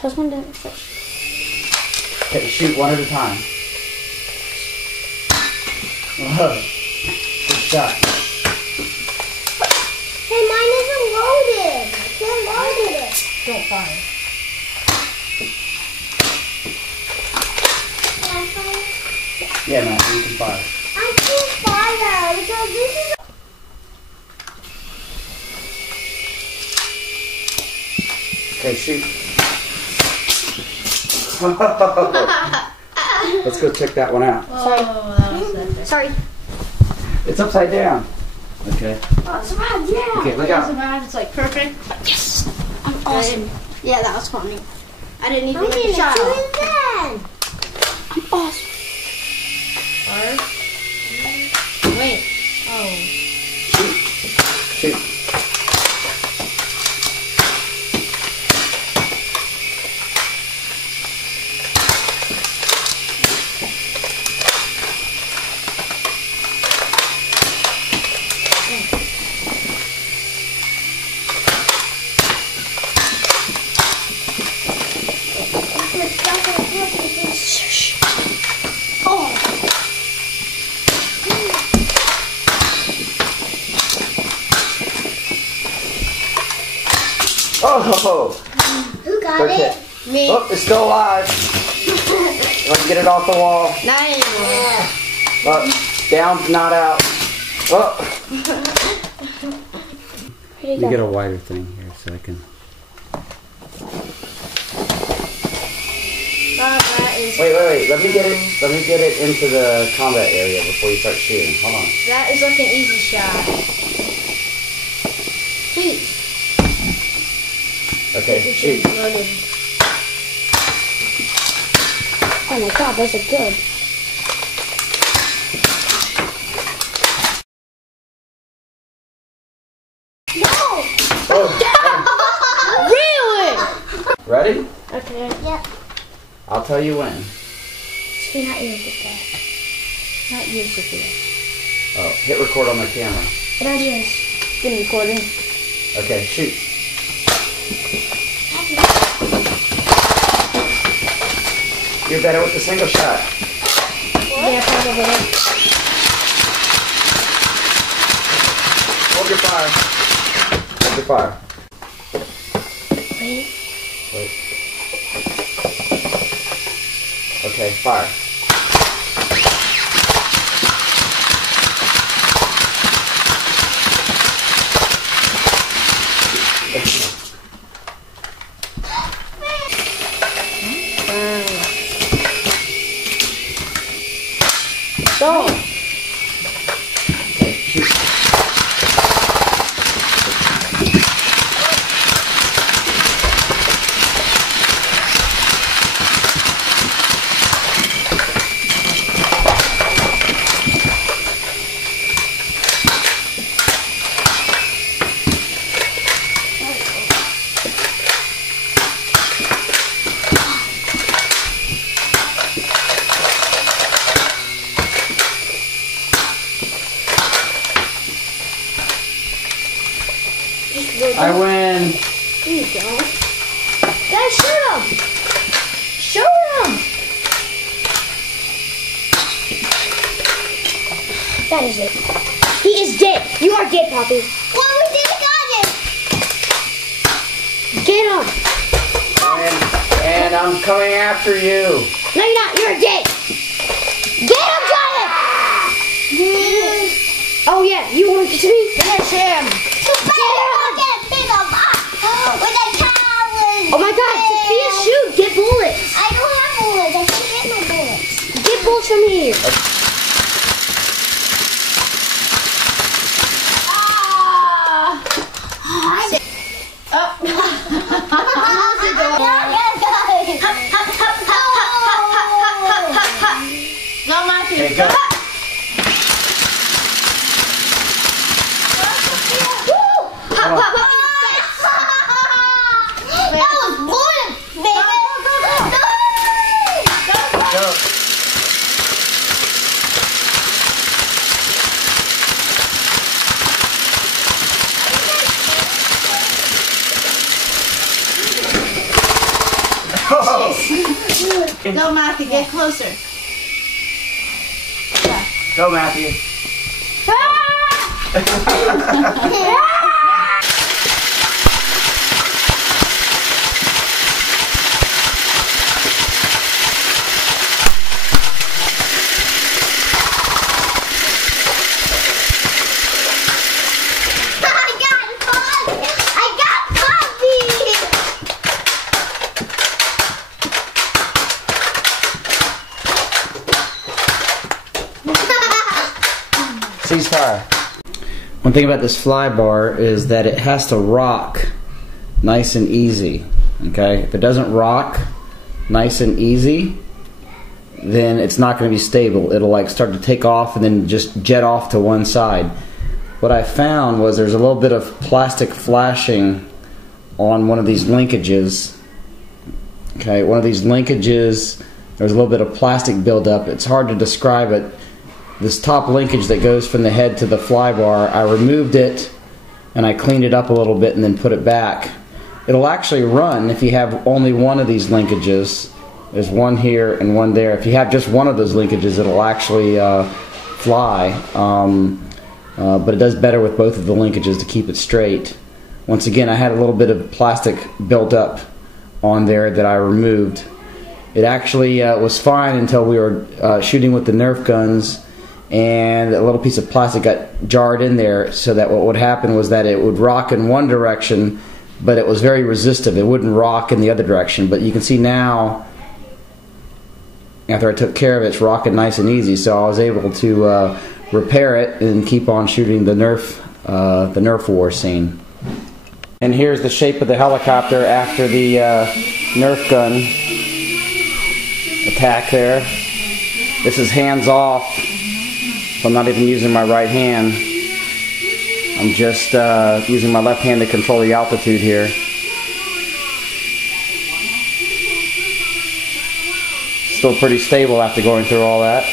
Toss one down first. Okay, shoot one at a time. Whoa. Good shot. Hey, mine isn't loaded. I can't load it. Don't fire. Can I fire? Yeah, man, you can fire. I can't fire because this is. Okay, shoot. Let's go check that one out. Sorry. Oh, that was epic. Sorry. It's upside down. Okay. Oh, it's around, yeah. Okay, look It's out. around, it's like perfect. Yes. I'm awesome. Yeah, that was funny. I didn't even I'm make a gonna shot. do it then. I'm awesome. Fire. Wait. Oh. Shoot. Oh! Who got Okay. it? Me. Oh, it's still alive. Let's get it off the wall. Not anymore. Oh, down, not out. Oh! Here Let me get a wider thing here so I can. That is. Wait. Let me get it into the combat area before you start shooting. Hold on. That is like an easy shot. Sweet. Okay, shoot. Oh my god, those are good. No! Oh, Really? ready? Okay. Yep. I'll tell you when. See, not yours with that. Not yours with that. Oh, hit record on the camera. It already is. Been recording. Okay, shoot. You're better with the single shot. Yeah, probably. Hold your fire. Hold your fire. Wait. Wait. Okay, fire. Go. Okay, shoot. I win. There you go. Guys, shoot him! Shoot him! That is it. He is dead. You are dead, Poppy. Well, we didn't got it. Get him. And I'm coming after you. No, you're not. You're dead. Get him, Jonathan! Oh, yeah. You want to see me? Finish him. Oh my god, Sophia, shoot! Get bullets! I don't have bullets. I can't get my bullets. Get bullets from here! Not my Okay, piece. go. Come on. That was bullets, baby. Go. Go, Matthew, get closer. Go, Matthew. Ceasefire. One thing about this fly bar is that it has to rock nice and easy. Okay, if it doesn't rock nice and easy, then it's not going to be stable. It'll like start to take off and then just jet off to one side. What I found was there's a little bit of plastic flashing on one of these linkages. Okay, one of these linkages, there's a little bit of plastic buildup. It's hard to describe it. This top linkage that goes from the head to the fly bar, I removed it and I cleaned it up a little bit and then put it back. It'll actually run if you have only one of these linkages. There's one here and one there. If you have just one of those linkages, it'll actually fly. But it does better with both of the linkages to keep it straight. Once again, I had a little bit of plastic built up on there that I removed. It actually was fine until we were shooting with the Nerf guns, and a little piece of plastic got jarred in there, so that what would happen was that it would rock in one direction, but it was very resistive. It wouldn't rock in the other direction. But you can see now, after I took care of it, it's rocking nice and easy, so I was able to repair it and keep on shooting the Nerf war scene. And here's the shape of the helicopter after the Nerf gun attack there. This is hands off, so I'm not even using my right hand. I'm just using my left hand to control the altitude here. Still pretty stable after going through all that.